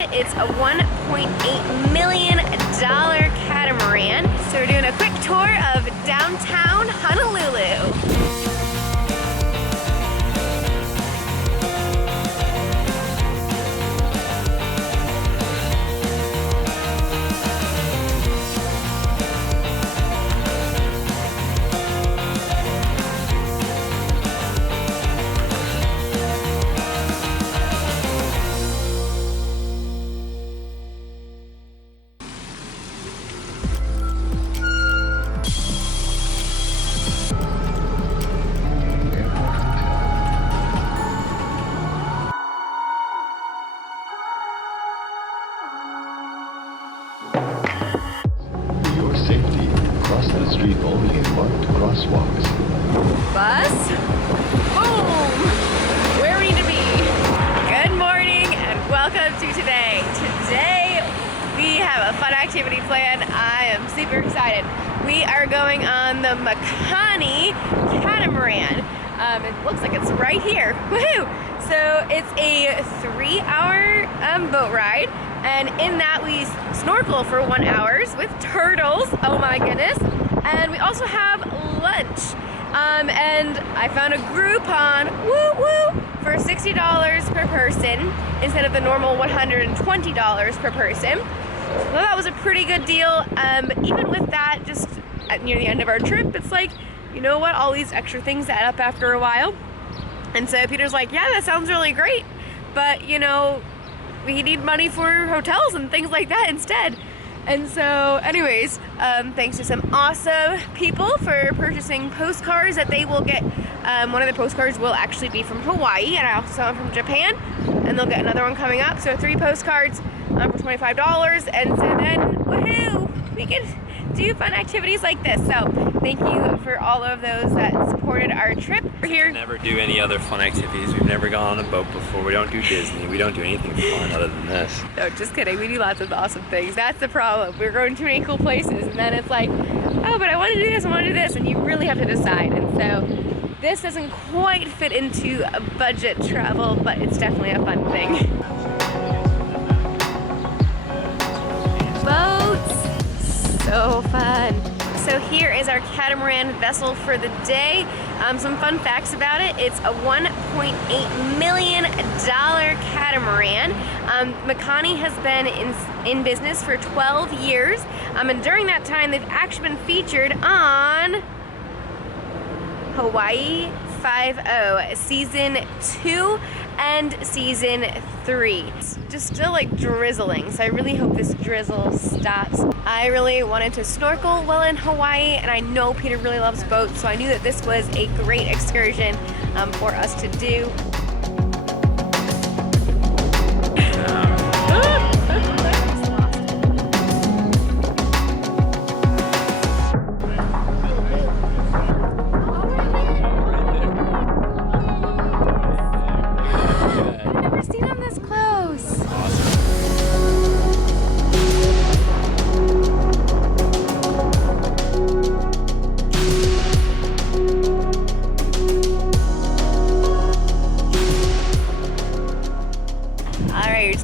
It's a $1.8 million catamaran. So we're doing a quick tour of downtown Honolulu. Street only in marked crosswalks. Bus? Boom! Where we need to be. Good morning and welcome to today. Today we have a fun activity planned. I am super excited. We are going on the Makani Catamaran. It looks like it's right here. Woohoo! So it's a 3-hour boat ride, and in that we snorkel for 1 hour with turtles. Oh my goodness. And we also have lunch. And I found a Groupon, woo-woo, for $60 per person instead of the normal $120 per person. So that was a pretty good deal. Even with that, just near the end of our trip, it's like, you know what, all these extra things add up after a while. And so Peter's like, yeah, that sounds really great, but you know, we need money for hotels and things like that instead. And so anyways, thanks to some awesome people for purchasing postcards that they will get. One of the postcards will actually be from Hawaii, and I also saw them from Japan, and they'll get another one coming up. So 3 postcards for $25, and so then, woohoo, we can do fun activities like this. So thank you for all of those that supported our trip. We're here. We never do any other fun activities. We've never gone on a boat before. We don't do Disney. We don't do anything fun other than this. No, just kidding. We do lots of awesome things. That's the problem. We're going to many cool places, and then it's like, oh, but I want to do this, I want to do this, and you really have to decide. And so this doesn't quite fit into a budget travel, but it's definitely a fun thing. Boats! So fun. So here is our catamaran vessel for the day. Some fun facts about it. It's a $1.8 million catamaran. Makani has been in business for 12 years. And during that time, they've actually been featured on Hawaii 5-0, season 2 and season 3. It's just still like drizzling, so I really hope this drizzle stops. I really wanted to snorkel while in Hawaii, and I know Peter really loves boats, so I knew that this was a great excursion for us to do.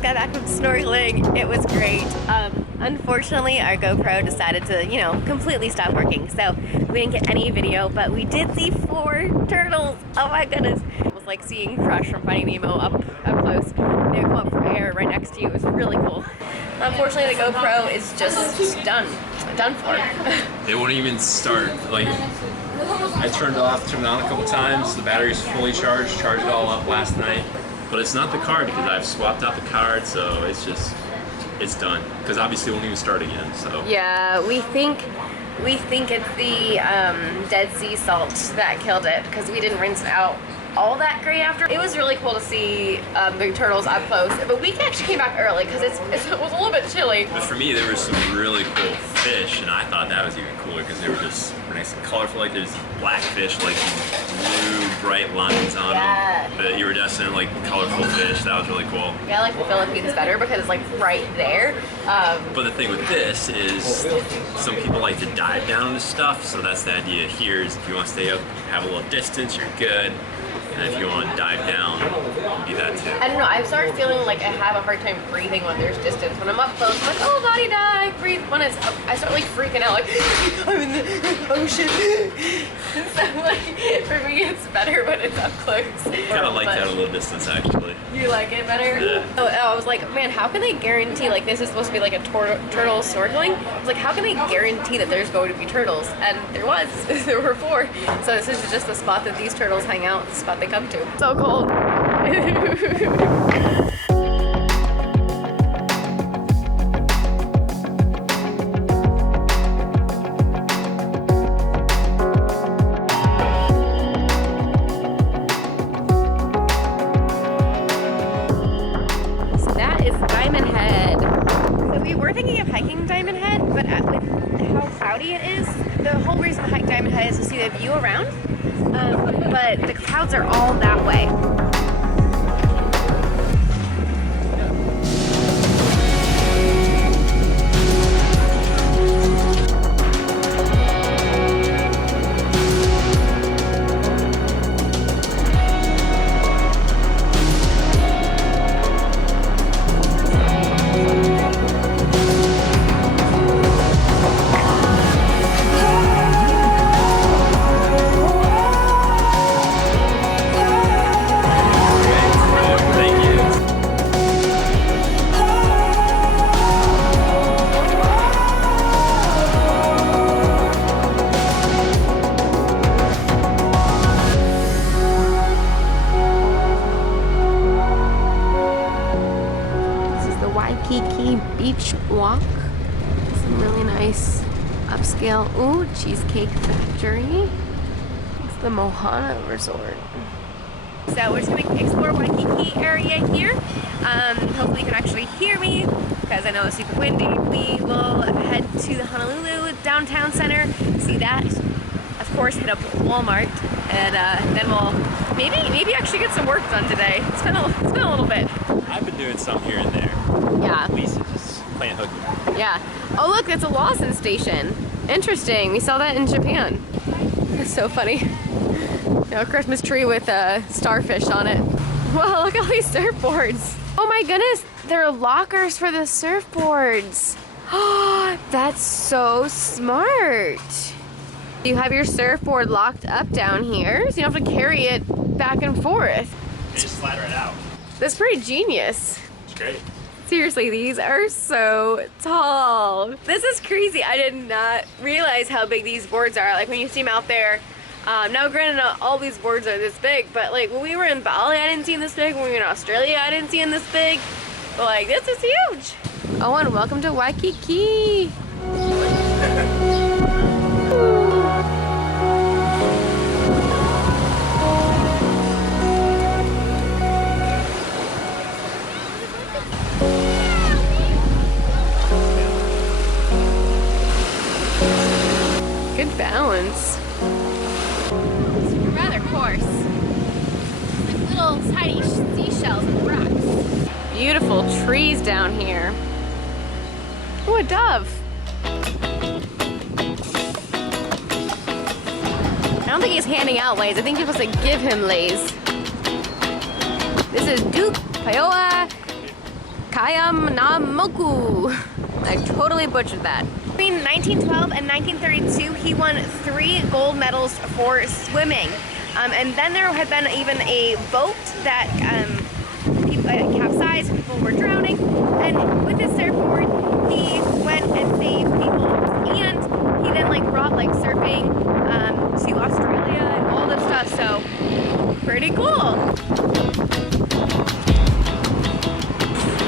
Got back from snorkeling. It was great. Unfortunately, our GoPro decided to, you know, completely stop working, so we didn't get any video, but we did see 4 turtles. Oh my goodness. It was like seeing Crush from Finding Nemo up close. They would come up from air right next to you. It was really cool. Unfortunately, the GoPro is just done for. It won't even start. Like, I turned it on a couple times. The battery's fully charged it all up last night. But it's not the card because I've swapped out the card, so it's it's done. Because obviously it won't even start again, so. Yeah, we think it's the Dead Sea salt that killed it, because we didn't rinse it out all that great after. It was really cool to see the turtles up close, but we actually came back early because it was a little bit chilly. But for me, there were some really cool fish, and I thought that was even cooler because they were just nice and colorful. Like there's black fish, like blue, bright lines on them. But you were definitely like colorful fish. That was really cool. Yeah, I like the Philippines better because it's like right there. But the thing with this is some people like to dive down into stuff, so that's the idea here is if you want to stay up, have a little distance, you're good. And if you want to dive down, be that too. I don't know, I start feeling like I have a hard time breathing when there's distance. When I'm up close, I'm like, oh, body die, breathe. When it's up, I start like freaking out, like, I'm in the ocean. So like, for me it's better when it's up close. I kind of like that a little distance actually. You like it better? Yeah. Oh, I was like, man, how can they guarantee, like this is supposed to be like a turtle snorkeling? I was like, how can they guarantee that there's going to be turtles? And there was, there were 4. So this is just the spot that these turtles hang out, the spot they come to. So cold. It is. The whole reason to hike Diamond Head is to see the view around, but the clouds are all that way. Waikiki beach walk. Some really nice upscale, ooh, cheesecake factory. It's the Mohana Resort. So we're just gonna explore Waikiki area here. Hopefully you can actually hear me because I know it's super windy. We will head to the Honolulu downtown center, see that. Of course, hit up Walmart, and then we'll maybe actually get some work done today. It's been a little bit. I've been doing some here and there. Yeah. Lisa just playing hooky. Yeah. Oh look, it's a Lawson station. Interesting. We saw that in Japan. That's so funny. You know, a Christmas tree with a starfish on it. Whoa, look at all these surfboards. Oh my goodness, there are lockers for the surfboards. Oh, that's so smart. You have your surfboard locked up down here, so you don't have to carry it back and forth. They just slide right out. That's pretty genius. It's great. Seriously, these are so tall. This is crazy. I did not realize how big these boards are. Like when you see them out there. Now granted, not all these boards are this big, but like when we were in Bali, I didn't see them this big. When we were in Australia, I didn't see them this big. But like, this is huge. Oh, and welcome to Waikiki. Good balance. It's rather coarse. Like little tiny seashells and rocks. Beautiful trees down here. Oh, a dove. I don't think he's handing out lays. I think you're supposed to give him lays. This is Duke Paoa Kayamnamoku. I totally butchered that. Between 1912 and 1932, he won 3 gold medals for swimming. And then there had been even a boat that capsized, people were drowning. And with his surfboard, he went and saved people. And he then brought surfing to Australia and all this stuff. So pretty cool.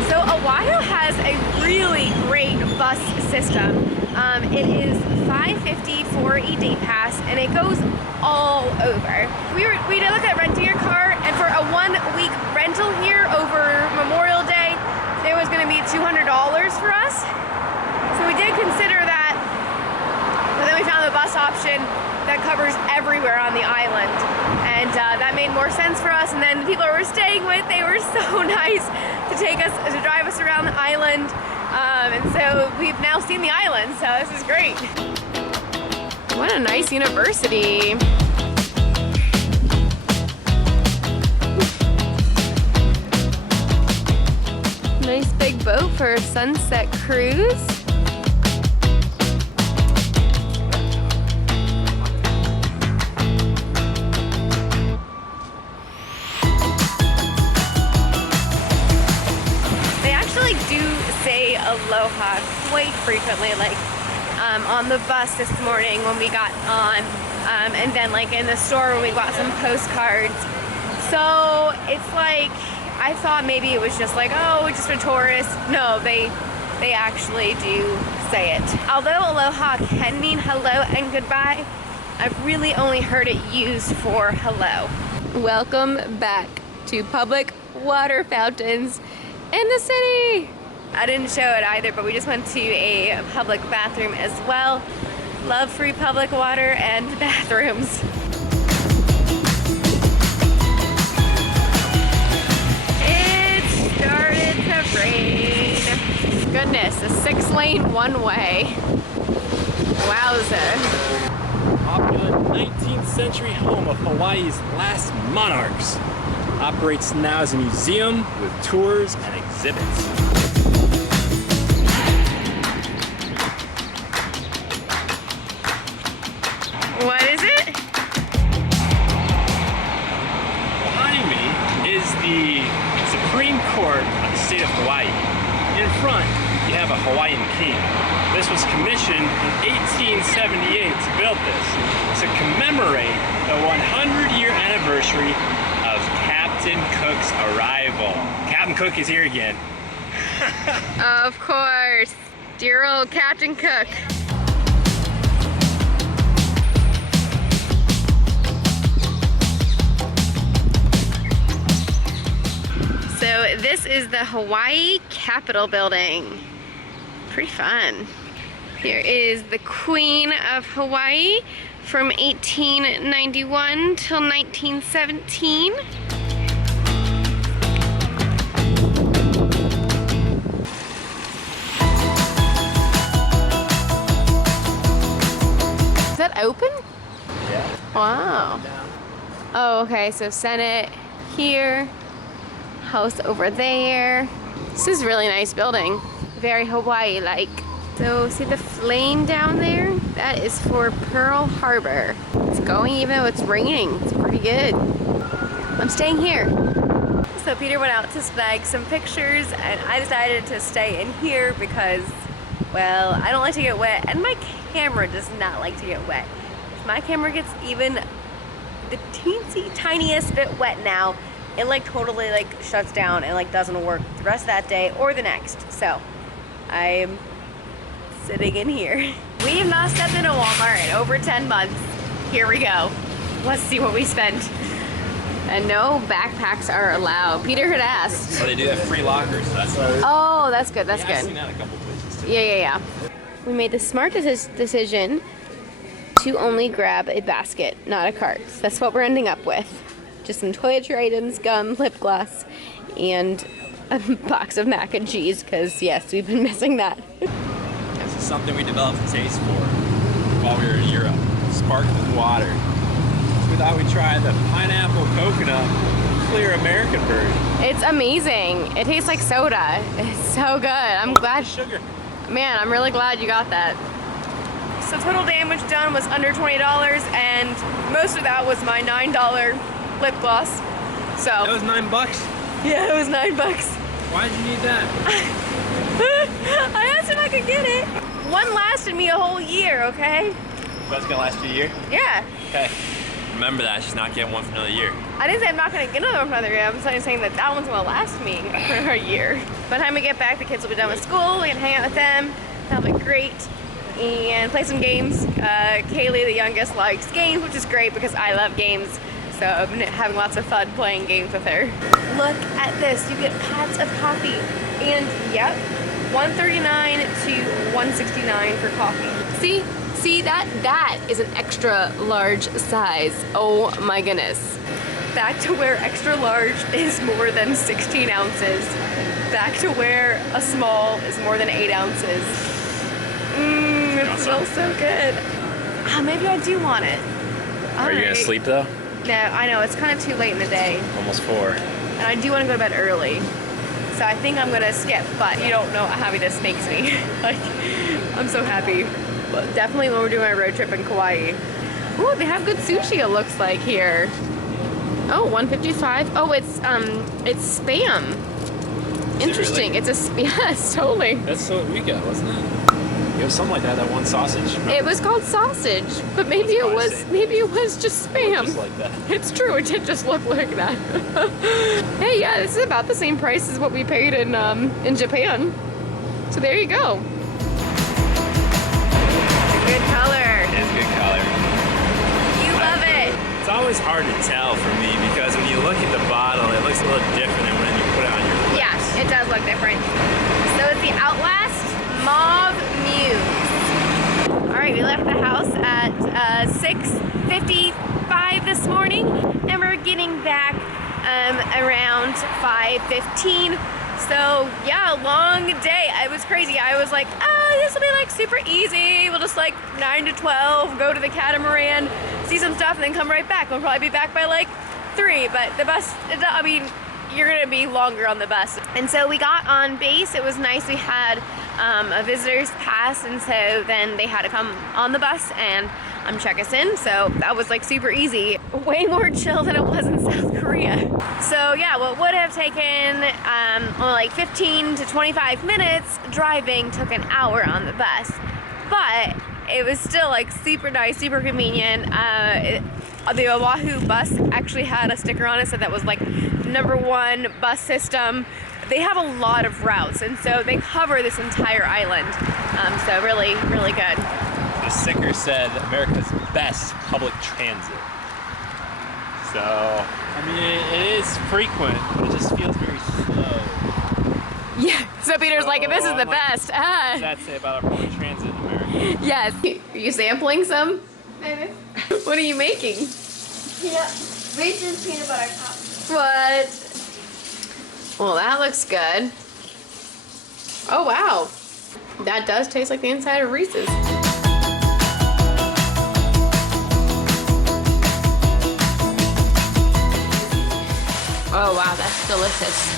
So Oahu has a really great bus system. It is $5.50 for a day pass, and it goes all over. We did look at renting your car, and for a 1-week rental here over Memorial Day, it was going to be $200 for us. So we did consider that, but then we found the bus option that covers everywhere on the island, and that made more sense for us. And then the people we were staying with, they were so nice to drive us around the island. And so we've now seen the island, so this is great. What a nice university. Nice big boat for a sunset cruise. They actually do say aloha quite frequently, like on the bus this morning when we got on, and then like in the store when we got some postcards. So it's like, I thought maybe it was just like, oh, just a tourist. No, they actually do say it. Although aloha can mean hello and goodbye, I've really only heard it used for hello. Welcome back to public water fountains in the city. I didn't show it either, but we just went to a public bathroom as well. Love free public water and bathrooms. Started to rain. Goodness, a 6-lane one-way. Wowza. Popular 19th century home of Hawaii's last monarchs. Operates now as a museum with tours and exhibits. What is it? Behind me is the Supreme Court of the state of Hawaii. In front, you have a Hawaiian king. This was commissioned in 1878 to build this to commemorate the 100-year anniversary of Captain Cook's arrival. Captain Cook is here again. Of course. Dear old Captain Cook. So this is the Hawaii Capitol building. Pretty fun. Here is the Queen of Hawaii from 1891 till 1917. Is that open? Yeah. Wow. Oh, okay, so Senate here. House over there. This is a really nice building. Very Hawaii-like. So see the flame down there? That is for Pearl Harbor. It's going even though it's raining. It's pretty good. I'm staying here. So Peter went out to snag some pictures and I decided to stay in here because, well, I don't like to get wet and my camera does not like to get wet. If my camera gets even the teensy tiniest bit wet now, it like totally like shuts down and like doesn't work the rest of that day or the next. So I'm sitting in here. We have not stepped into Walmart in over 10 months. Here we go. Let's see what we spent. And no backpacks are allowed. Peter had asked. Oh, they do have free lockers, so that's Oh, that's good, that's I've good. seen that a couple places too. Yeah. We made the smart decision to only grab a basket, not a cart. So that's what we're ending up with. Just some toiletry items, gum, lip gloss, and a box of mac and cheese, because yes, we've been missing that. This is something we developed a taste for while we were in Europe. Sparkling water. So we thought we'd try the pineapple coconut clear American version. It's amazing. It tastes like soda. It's so good. I'm glad. Sugar. Man, I'm really glad you got that. So total damage done was under $20, and most of that was my $9 lip gloss. So That was $9. yeah, it was $9. Why'd you need that? I asked if I could get it. One lasted me a whole year, okay? That's gonna last you a year? Yeah. Okay. Remember that, she's not getting one for another year. I didn't say I'm not gonna get another one for another year. I'm saying that that one's gonna last me for a year. By the time we get back, the kids will be done with school. We can hang out with them. That'll be great. And play some games. Kaylee, the youngest, likes games, which is great because I love games. So I've been having lots of fun playing games with her. Look at this. You get pots of coffee. And yep, $139 to $169 for coffee. See that is an extra large size. Oh my goodness. Back to where extra large is more than 16 ounces. Back to where a small is more than 8 ounces. It smells so good. Maybe I do want it. Are you gonna sleep though? No, I know, it's kind of too late in the day. Almost 4. And I do want to go to bed early. So I think I'm gonna skip, but you don't know how happy this makes me. Like, I'm so happy. But definitely when we're doing our road trip in Kauai. Ooh, they have good sushi, it looks like here. Oh, $155. Oh, it's Spam. Interesting. Really? It's a yes, totally. That's what we got, wasn't it? It was something like that. That one sausage. Remember? It was called sausage, but maybe it was just Spam. Just like that. It's true. It did just look like that. Hey, yeah, this is about the same price as what we paid in Japan. So there you go. It's a good color. It is a good color. You love it. It's always hard to tell for me because when you look at the bottle, it looks a little different than when you put it on your lips. Yeah, it does look different. So it's the Outlast Mauve Muse. All right, we left the house at 6:55 this morning, and we're getting back around 5:15. So yeah, long day. It was crazy. I was like, oh, this will be like super easy. We'll just like 9 to 12, go to the Catamaran, see some stuff, and then come right back. We'll probably be back by like 3, but the bus, I mean, you're gonna be longer on the bus. And so we got on base. It was nice. We had a visitor's pass, and so then they had to come on the bus and check us in. So that was like super easy. Way more chill than it was in South Korea. So yeah, what would have taken only like 15 to 25 minutes driving took an hour on the bus. But it was still like super nice, super convenient. The Oahu bus actually had a sticker on it, so that was like #1 bus system. They have a lot of routes, and so they cover this entire island. So really, really good. The sticker said America's best public transit. So, I mean, it is frequent, but it just feels very slow. Yeah, so Peter's like, this is the best. What does that say about our public transit in America? Yes. Are you sampling some? Maybe. What are you making? Reese's peanut butter cups. What? Well, that looks good. Oh, wow. That does taste like the inside of Reese's. Oh, wow, that's delicious.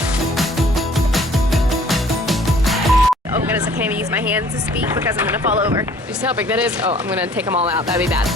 Oh goodness, I can't even use my hands to speak because I'm gonna fall over. You see how big that is? Oh, I'm gonna take them all out. That'd be bad.